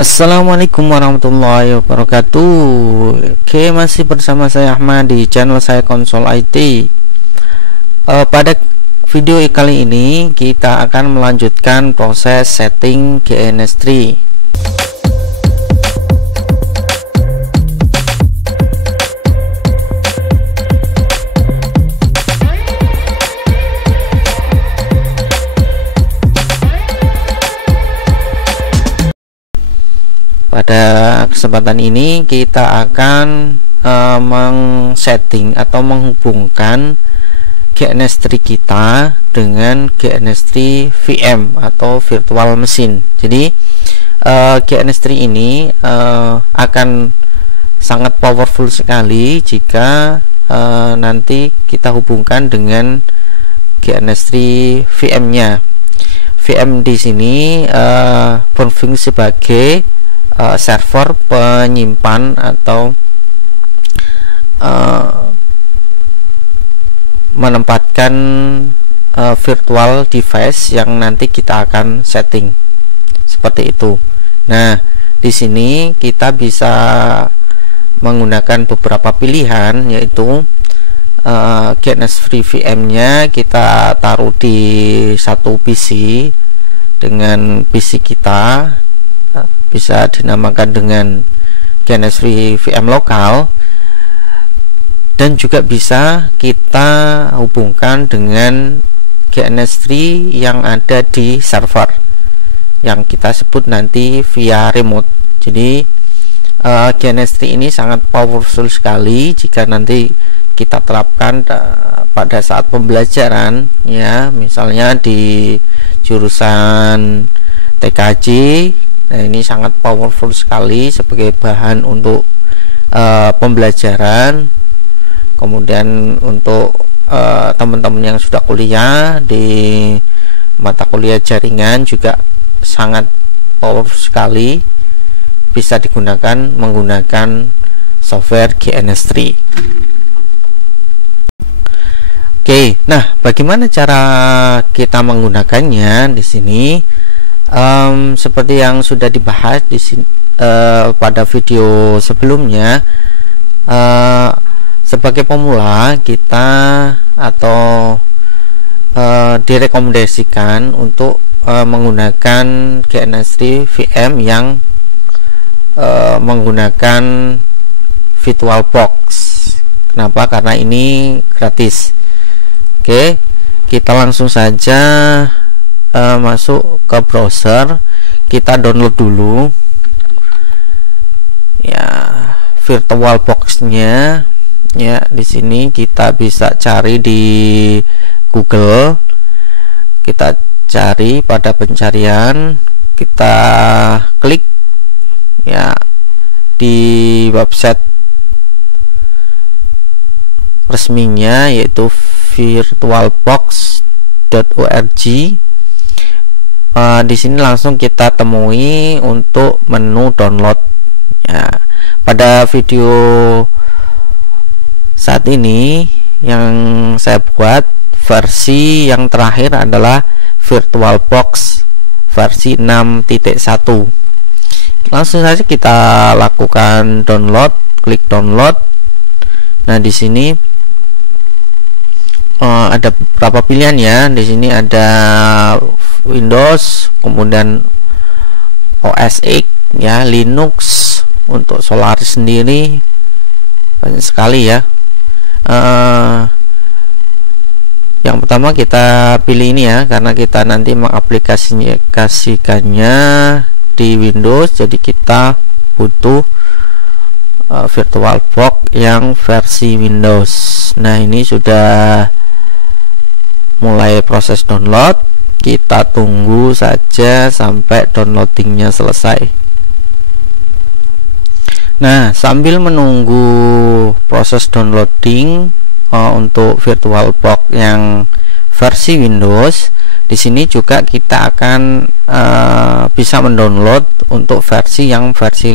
Assalamualaikum warahmatullahi wabarakatuh. Oke, masih bersama saya Ahmad di channel saya Konsol IT. Pada video kali ini kita akan melanjutkan proses setting GNS3. Pada kesempatan ini kita akan meng-setting atau menghubungkan GNS3 kita dengan GNS3 VM atau virtual machine. Jadi GNS3 ini akan sangat powerful sekali jika nanti kita hubungkan dengan GNS3 VM-nya. VM di sini berfungsi sebagai server penyimpan atau menempatkan virtual device yang nanti kita akan setting seperti itu. Nah, di sini kita bisa menggunakan beberapa pilihan, yaitu GNS3 VM-nya kita taruh di satu PC dengan PC kita, bisa dinamakan dengan GNS3 VM lokal, dan juga bisa kita hubungkan dengan GNS3 yang ada di server yang kita sebut nanti via remote. Jadi GNS3 ini sangat powerful sekali jika nanti kita terapkan pada saat pembelajaran, ya, misalnya di jurusan TKJ. Nah, ini sangat powerful sekali sebagai bahan untuk pembelajaran. Kemudian untuk teman-teman yang sudah kuliah di mata kuliah jaringan juga sangat powerful sekali, bisa digunakan menggunakan software GNS3. Oke, nah bagaimana cara kita menggunakannya di sini? Seperti yang sudah dibahas di sini pada video sebelumnya, sebagai pemula kita atau direkomendasikan untuk menggunakan GNS3 VM yang menggunakan VirtualBox. Kenapa? Karena ini gratis. Oke, kita langsung saja masuk ke browser, kita download dulu ya VirtualBox-nya. Ya, di sini kita bisa cari di Google, kita cari pada pencarian, kita klik ya di website resminya, yaitu virtualbox.org. Di sini langsung kita temui untuk menu download. Ya, pada video saat ini yang saya buat, versi yang terakhir adalah VirtualBox versi 6.1. Langsung saja kita lakukan download, klik download. Nah, di sini ada beberapa pilihan ya. Di sini ada Windows, kemudian OS X, ya, Linux, untuk Solaris sendiri banyak sekali ya. Yang pertama kita pilih ini ya, karena kita nanti mengaplikasikannya di Windows, jadi kita butuh VirtualBox yang versi Windows. Nah, ini sudah mulai proses download, kita tunggu saja sampai downloadingnya selesai. Nah, sambil menunggu proses downloading untuk VirtualBox yang versi Windows, di sini juga kita akan bisa mendownload untuk versi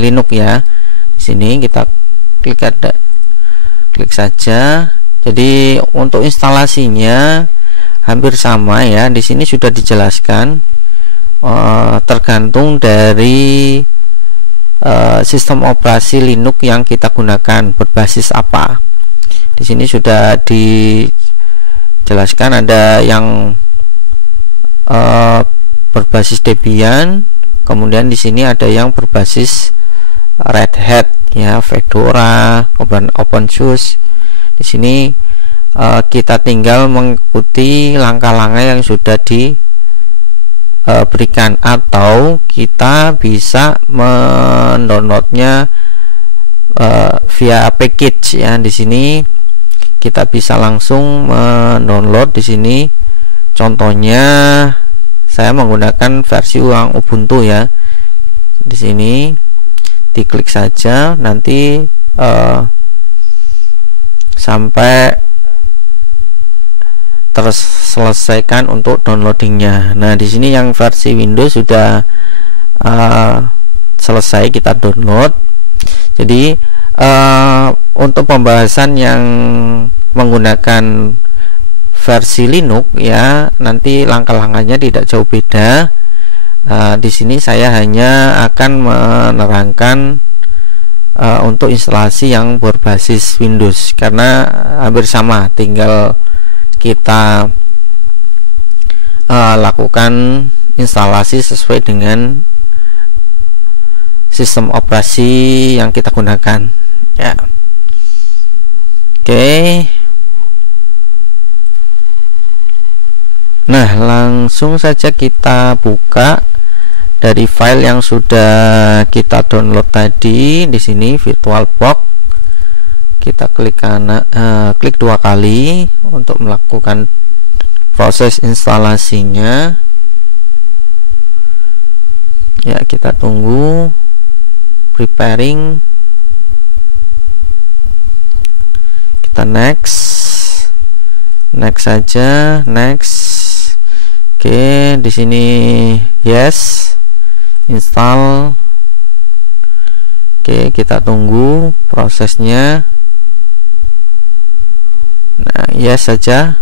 Linux ya. Di sini kita klik saja. Jadi untuk instalasinya hampir sama ya. Di sini sudah dijelaskan tergantung dari sistem operasi Linux yang kita gunakan berbasis apa. Di sini sudah dijelaskan, ada yang berbasis Debian, kemudian di sini ada yang berbasis Red Hat ya, Fedora, OpenSUSE. Di sini kita tinggal mengikuti langkah-langkah yang sudah diberikan, atau kita bisa mendownloadnya via package ya. Di sini kita bisa langsung mendownload. Di sini contohnya saya menggunakan versi yang Ubuntu ya. Di sini diklik saja, nanti sampai terselesaikan untuk downloadingnya. Nah, di sini yang versi Windows sudah selesai kita download. Jadi untuk pembahasan yang menggunakan versi Linux ya, nanti langkah-langkahnya tidak jauh beda. Di sini saya hanya akan menerangkan untuk instalasi yang berbasis Windows, karena hampir sama, tinggal kita lakukan instalasi sesuai dengan sistem operasi yang kita gunakan ya. Oke. Nah, langsung saja kita buka dari file yang sudah kita download tadi. Di sini VirtualBox, kita klik klik 2 kali untuk melakukan proses instalasinya ya. Kita tunggu preparing, kita next saja, next. Oke, di sini yes, install. Oke, kita tunggu prosesnya. Nah, yes saja.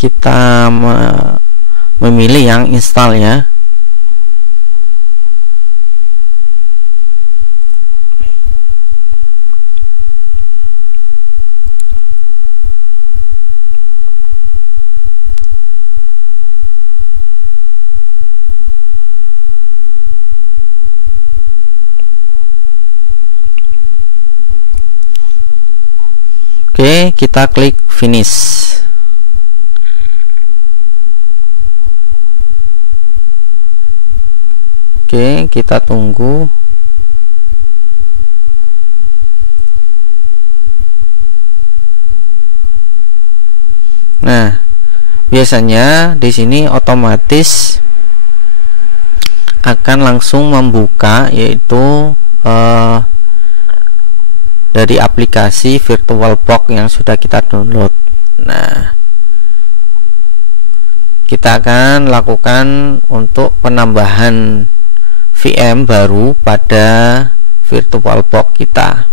Kita memilih yang install ya. Oke, kita klik finish. Oke, kita tunggu. Nah, biasanya di sini otomatis akan langsung membuka, yaitu dari aplikasi VirtualBox yang sudah kita download. Nah, kita akan lakukan untuk penambahan VM baru pada VirtualBox kita.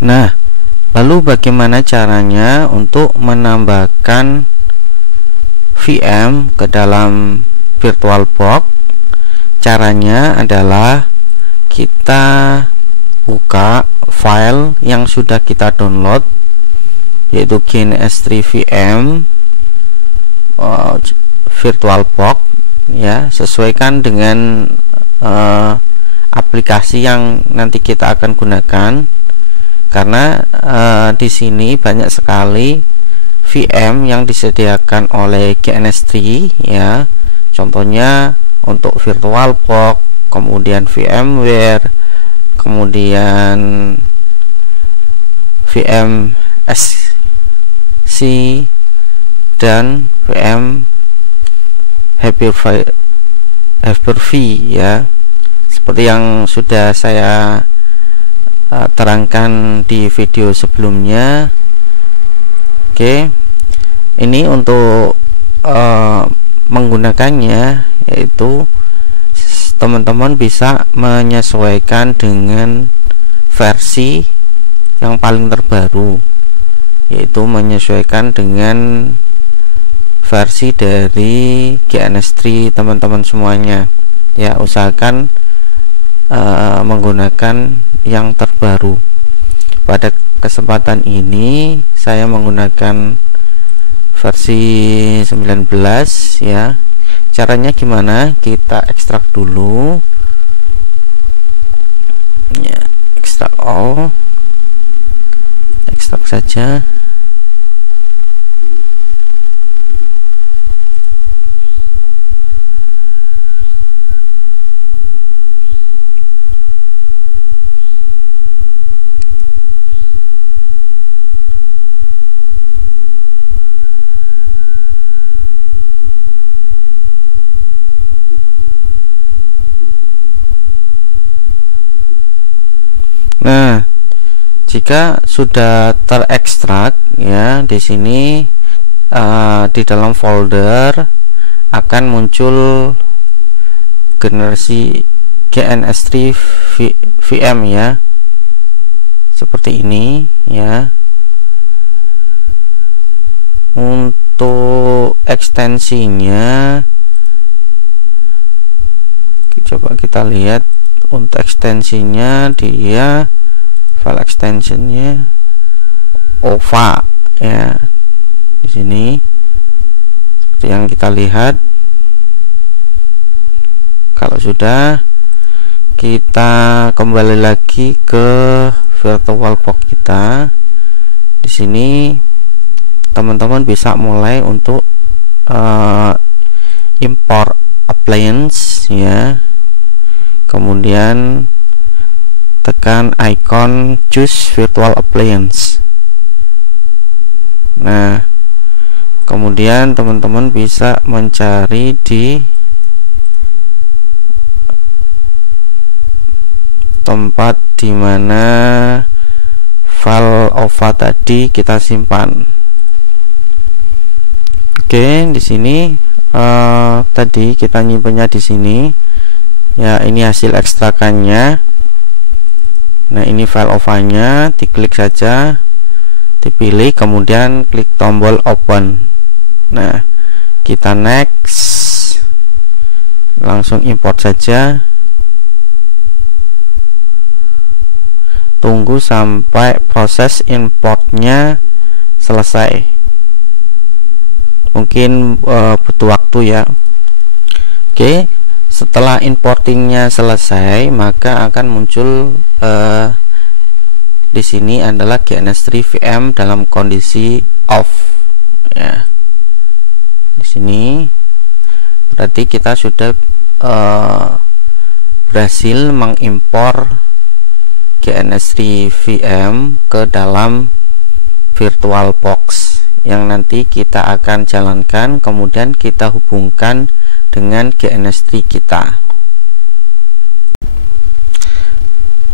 Nah, lalu bagaimana caranya untuk menambahkan VM ke dalam VirtualBox? Caranya adalah kita buka file yang sudah kita download, yaitu GNS3 VM VirtualBox ya. Sesuaikan dengan aplikasi yang nanti kita akan gunakan, karena di sini banyak sekali VM yang disediakan oleh GNS3 ya. Contohnya untuk VirtualBox, kemudian VMware, kemudian VMSC, dan VM Hyper-V ya, seperti yang sudah saya terangkan di video sebelumnya. Oke, ini untuk menggunakannya, yaitu teman-teman bisa menyesuaikan dengan versi yang paling terbaru. yaitu menyesuaikan dengan versi dari GNS3 teman-teman semuanya ya. Usahakan menggunakan yang terbaru. Pada kesempatan ini saya menggunakan versi 19 ya. Caranya gimana? Kita ekstrak dulu ya, ekstrak all, ekstrak saja. Nah, jika sudah terekstrak ya, di sini di dalam folder akan muncul generasi GNS3 VM ya, seperti ini ya. Untuk ekstensinya coba kita lihat. Untuk ekstensinya dia file extensionnya OVA ya, di sini seperti yang kita lihat. Kalau sudah, kita kembali lagi ke VirtualBox kita. Di sini teman-teman bisa mulai untuk import appliance ya. Kemudian tekan icon choose virtual appliance. Nah, kemudian teman-teman bisa mencari di tempat dimana file OVA tadi kita simpan. Oke, di sini tadi kita nyimpennya di sini. Ya, ini hasil ekstrakannya. Nah, ini file OVA-nya, diklik saja, dipilih, kemudian klik tombol open. Nah, kita next, langsung import saja. Tunggu sampai proses importnya selesai. Mungkin butuh waktu ya. Oke. Setelah importingnya selesai, maka akan muncul di sini adalah GNS3 VM dalam kondisi off ya. Di sini berarti kita sudah berhasil mengimpor GNS3 VM ke dalam VirtualBox yang nanti kita akan jalankan, kemudian kita hubungkan dengan GNS3 kita.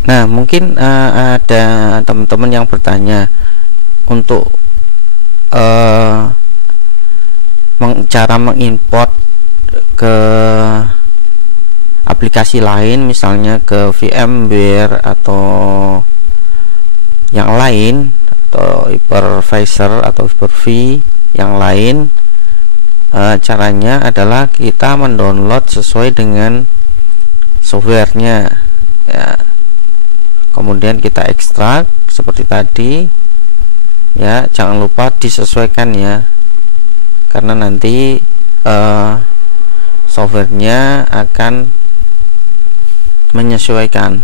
Nah, mungkin ada teman-teman yang bertanya untuk cara mengimport ke aplikasi lain, misalnya ke VMware atau yang lain, atau hypervisor atau Hyper-V yang lain. Caranya adalah kita mendownload sesuai dengan softwarenya ya. Kemudian kita ekstrak seperti tadi ya. Jangan lupa disesuaikan ya, karena nanti softwarenya akan menyesuaikan.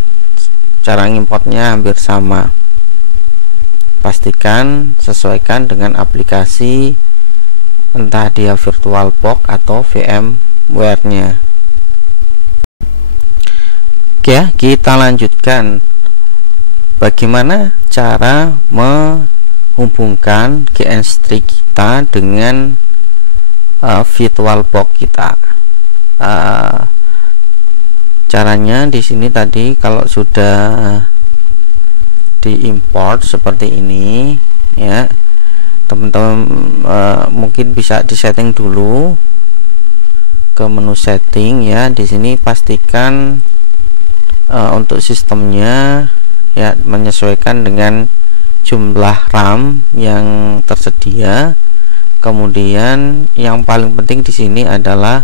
Cara ngimportnya hampir sama. Pastikan sesuaikan dengan aplikasi, entah dia VirtualBox atau VMware-nya. Oke ya, kita lanjutkan bagaimana cara menghubungkan GNS3 kita dengan VirtualBox kita. Caranya di sini tadi, kalau sudah diimport seperti ini ya, teman-teman mungkin bisa disetting dulu ke menu setting ya. Di sini pastikan untuk sistemnya ya menyesuaikan dengan jumlah RAM yang tersedia. Kemudian yang paling penting di sini adalah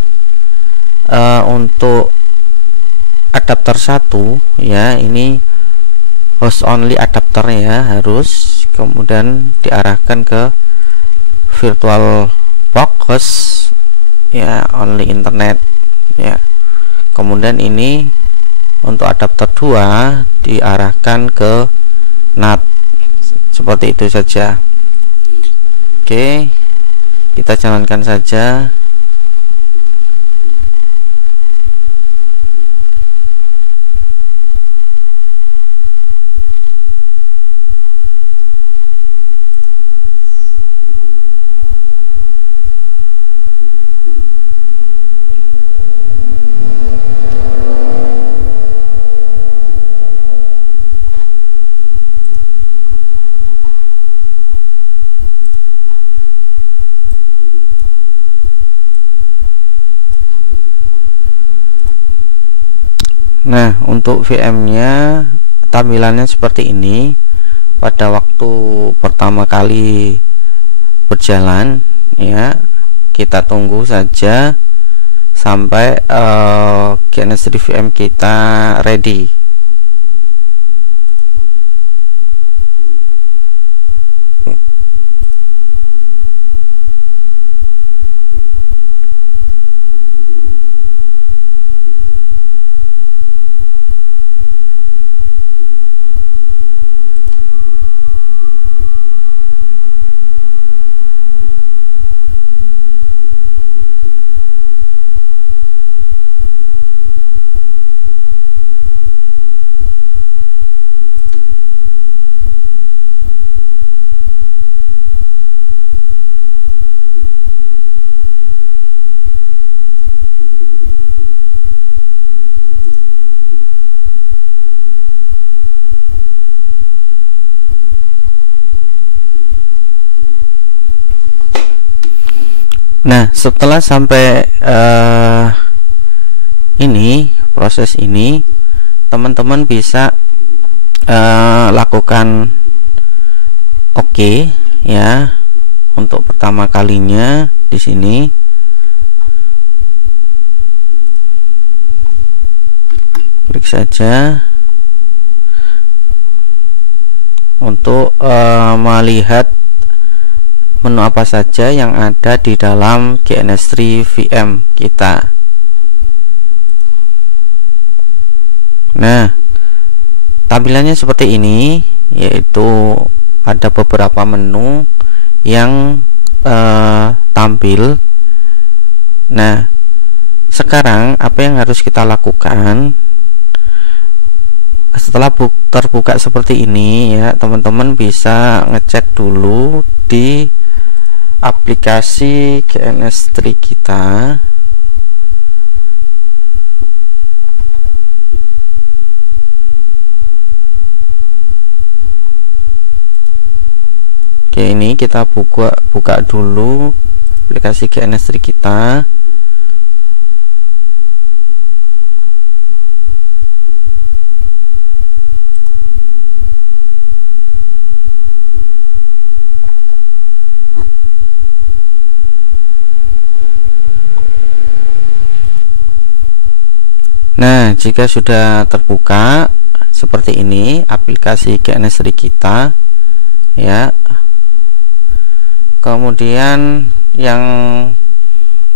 untuk adapter 1 ya, ini host only adapter ya, harus kemudian diarahkan ke virtual box host ya, only internet ya. Kemudian ini untuk adapter 2 diarahkan ke NAT, seperti itu saja. Oke, kita jalankan saja. Nah, untuk VM-nya tampilannya seperti ini. Pada waktu pertama kali berjalan ya, kita tunggu saja sampai GNS3 VM kita ready. Nah, setelah sampai ini proses ini, teman-teman bisa lakukan oke ya, untuk pertama kalinya di sini. Klik saja untuk melihat menu apa saja yang ada di dalam GNS3 VM kita. Nah, tampilannya seperti ini, yaitu ada beberapa menu yang tampil. Nah, sekarang apa yang harus kita lakukan? Setelah terbuka seperti ini ya, teman-teman bisa ngecek dulu di aplikasi GNS3 kita. Oke, ini kita buka dulu aplikasi GNS3 kita. Nah, jika sudah terbuka seperti ini aplikasi GNS3 kita ya, kemudian yang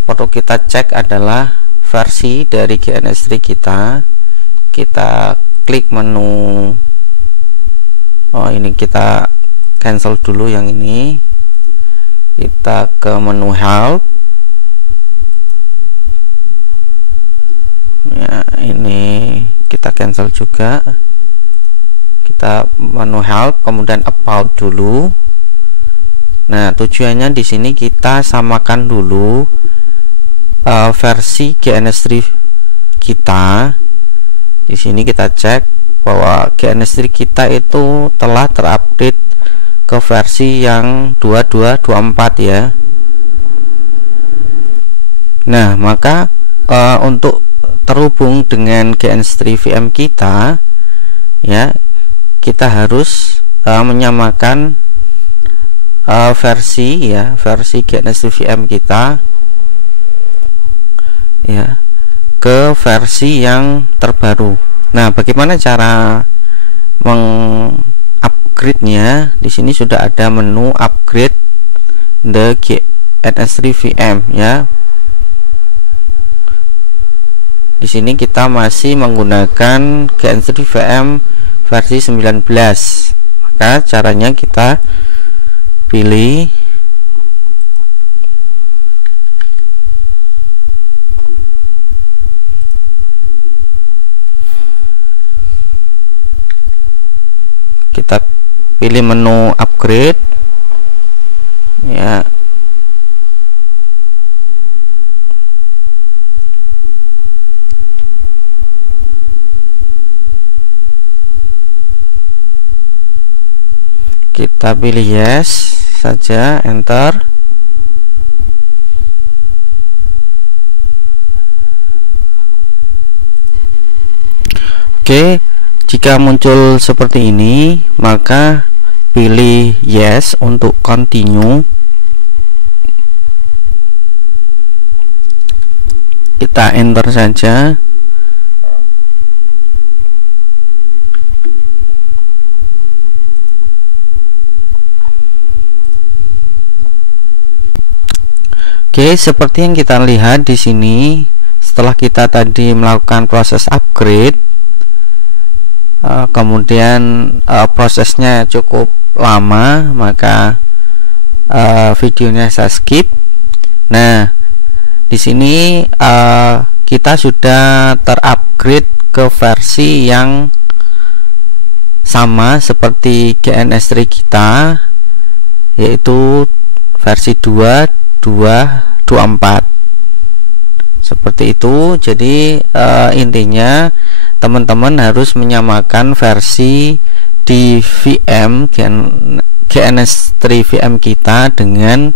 perlu kita cek adalah versi dari GNS3 kita. Kita klik menu, ini kita cancel dulu yang ini, kita ke menu help ya, ini kita cancel juga, kita menu help, kemudian about dulu. Nah, tujuannya di sini kita samakan dulu versi GNS3 kita. Di sini kita cek bahwa GNS3 kita itu telah terupdate ke versi yang 2224 ya. Nah, maka untuk terhubung dengan GNS3 VM kita ya, kita harus menyamakan versi GNS3 VM kita ya ke versi yang terbaru. Nah, bagaimana cara mengupgrade-nya? Di sini sudah ada menu upgrade the GNS3 VM ya. Di sini kita masih menggunakan GNS3 VM versi 19. Maka caranya kita pilih menu upgrade ya. Kita pilih yes saja, enter. Oke, jika muncul seperti ini maka pilih yes untuk continue. Kita enter saja. Oke, seperti yang kita lihat di sini, setelah kita tadi melakukan proses upgrade, kemudian prosesnya cukup lama, maka videonya saya skip. Nah, di sini kita sudah terupgrade ke versi yang sama seperti GNS3 kita, yaitu versi 2.2.24 seperti itu. Jadi intinya teman-teman harus menyamakan versi di VM GNS3 VM kita dengan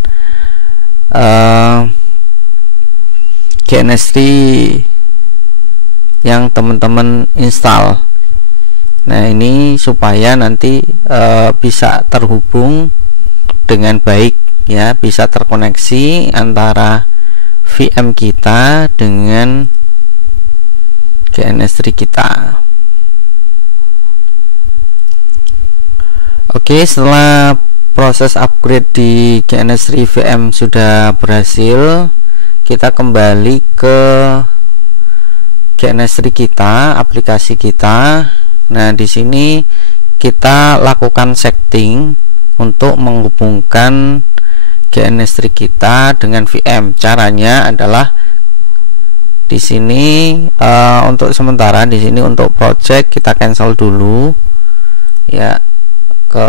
GNS3 yang teman-teman install. Nah, ini supaya nanti bisa terhubung dengan baik ya, bisa terkoneksi antara VM kita dengan GNS3 kita. Oke, setelah proses upgrade di GNS3 VM sudah berhasil, kita kembali ke GNS3 kita, aplikasi kita. Nah, di sini kita lakukan setting untuk menghubungkan GNS3 kita dengan VM. Caranya adalah di sini untuk sementara di sini untuk project kita cancel dulu ya, ke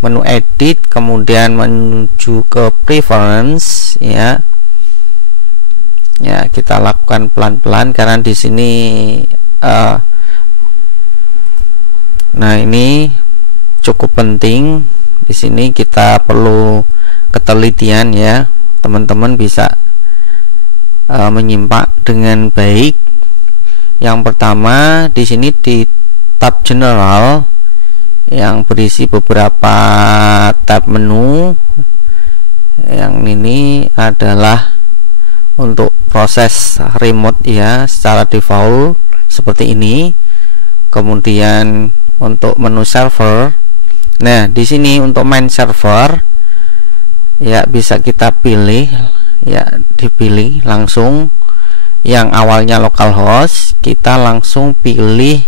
menu edit, kemudian menuju ke preference ya. Ya, kita lakukan pelan-pelan karena di sini nah, ini cukup penting. Di sini kita perlu ketelitian ya, teman-teman bisa menyimak dengan baik. Yang pertama di sini di tab general yang berisi beberapa tab menu. Yang ini adalah untuk proses remote ya, secara default seperti ini. Kemudian untuk menu server, nah di sini untuk main server ya bisa kita pilih ya, dipilih langsung yang awalnya localhost, kita langsung pilih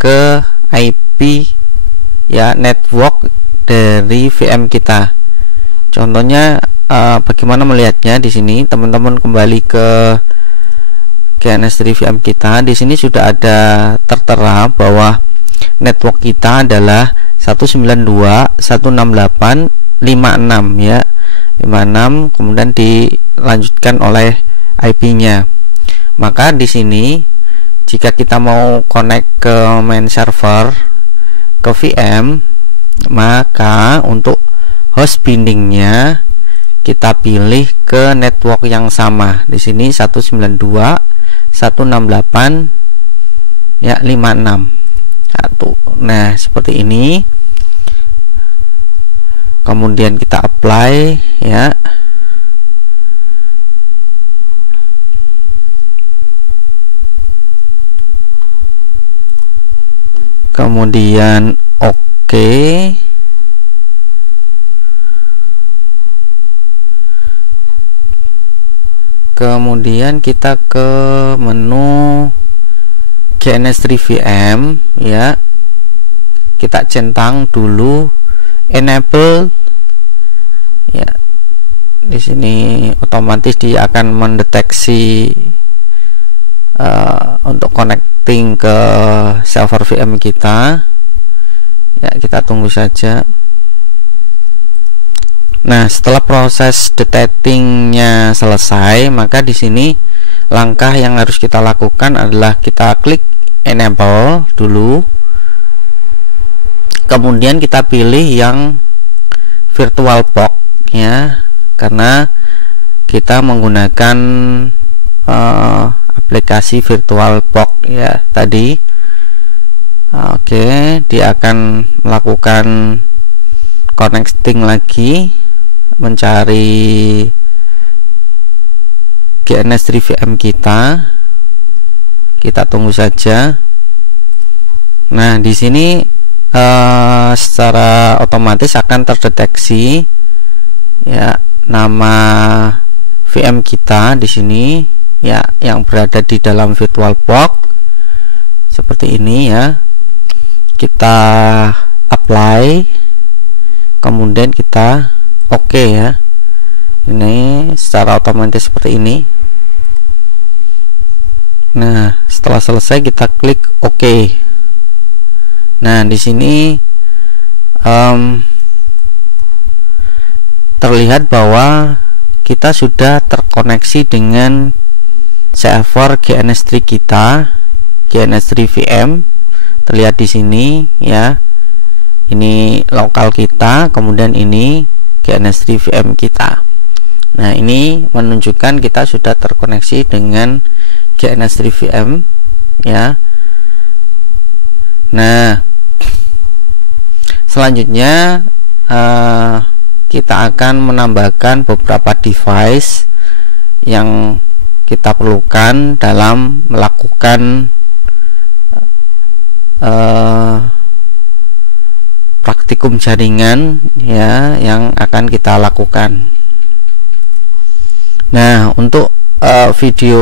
ke IP ya, network dari VM kita. Contohnya bagaimana melihatnya di sini, teman-teman kembali ke GNS3 VM kita. Di sini sudah ada tertera bahwa network kita adalah 192.168.56 ya, 56, kemudian dilanjutkan oleh IP-nya. Maka di sini jika kita mau connect ke main server ke VM, maka untuk host bindingnya kita pilih ke network yang sama. Di sini 192.168 ya, 56. Nah, seperti ini. kemudian kita apply ya. Kemudian oke. Kemudian kita ke menu GNS3 VM ya. Kita centang dulu enable ya. Di sini otomatis dia akan mendeteksi untuk connecting ke server VM kita ya. Kita tunggu saja. Nah, setelah proses detectingnya selesai, maka di sini langkah yang harus kita lakukan adalah kita klik enable dulu, kemudian kita pilih yang VirtualBox ya, karena kita menggunakan aplikasi VirtualBox ya tadi. Oke, dia akan melakukan connecting lagi, mencari GNS3 VM kita. Kita tunggu saja. Nah, di sini secara otomatis akan terdeteksi ya nama VM kita di sini ya, yang berada di dalam VirtualBox seperti ini ya. Kita apply, kemudian kita oke ya. Ini secara otomatis seperti ini. Nah, setelah selesai kita klik oke. Nah, di sini terlihat bahwa kita sudah terkoneksi dengan server GNS3 kita, GNS3 VM. Terlihat di sini ya. Ini lokal kita, kemudian ini GNS3 VM kita. Nah, ini menunjukkan kita sudah terkoneksi dengan GNS3 VM ya. Nah, selanjutnya kita akan menambahkan beberapa device yang kita perlukan dalam melakukan praktikum jaringan ya, yang akan kita lakukan. Nah, untuk video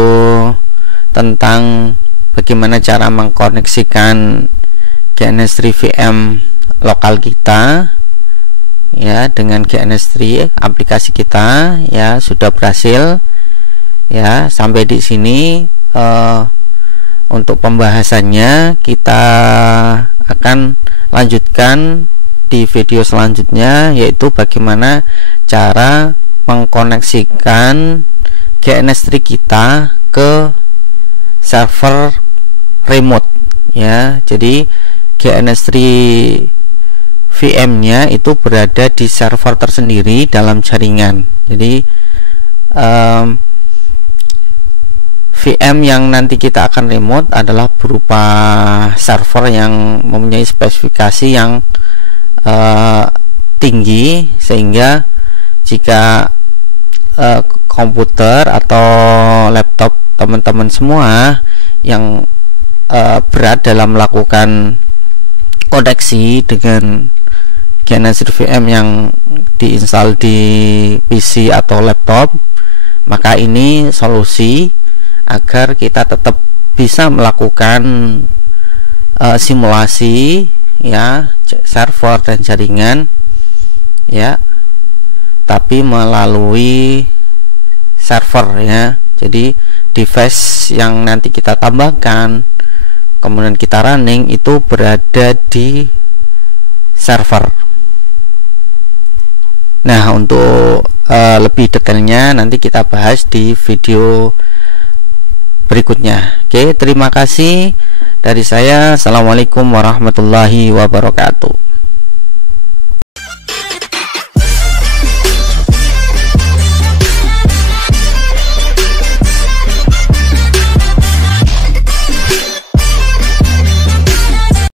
tentang bagaimana cara mengkoneksikan GNS3 VM lokal kita ya dengan GNS3 aplikasi kita ya sudah berhasil ya. Sampai di sini untuk pembahasannya kita akan lanjutkan di video selanjutnya, yaitu bagaimana cara mengkoneksikan GNS3 kita ke server remote ya. Jadi GNS3 VM-nya itu berada di server tersendiri dalam jaringan. Jadi VM yang nanti kita akan remote adalah berupa server yang mempunyai spesifikasi yang tinggi, sehingga jika komputer atau laptop teman-teman semua yang berat dalam melakukan koneksi dengan GNS3 VM yang diinstal di PC atau laptop, maka ini solusi agar kita tetap bisa melakukan simulasi ya server dan jaringan ya, tapi melalui server ya. Jadi device yang nanti kita tambahkan kemudian kita running itu berada di server. Nah, untuk lebih detailnya nanti kita bahas di video berikutnya. Oke, terima kasih dari saya. Assalamualaikum warahmatullahi wabarakatuh.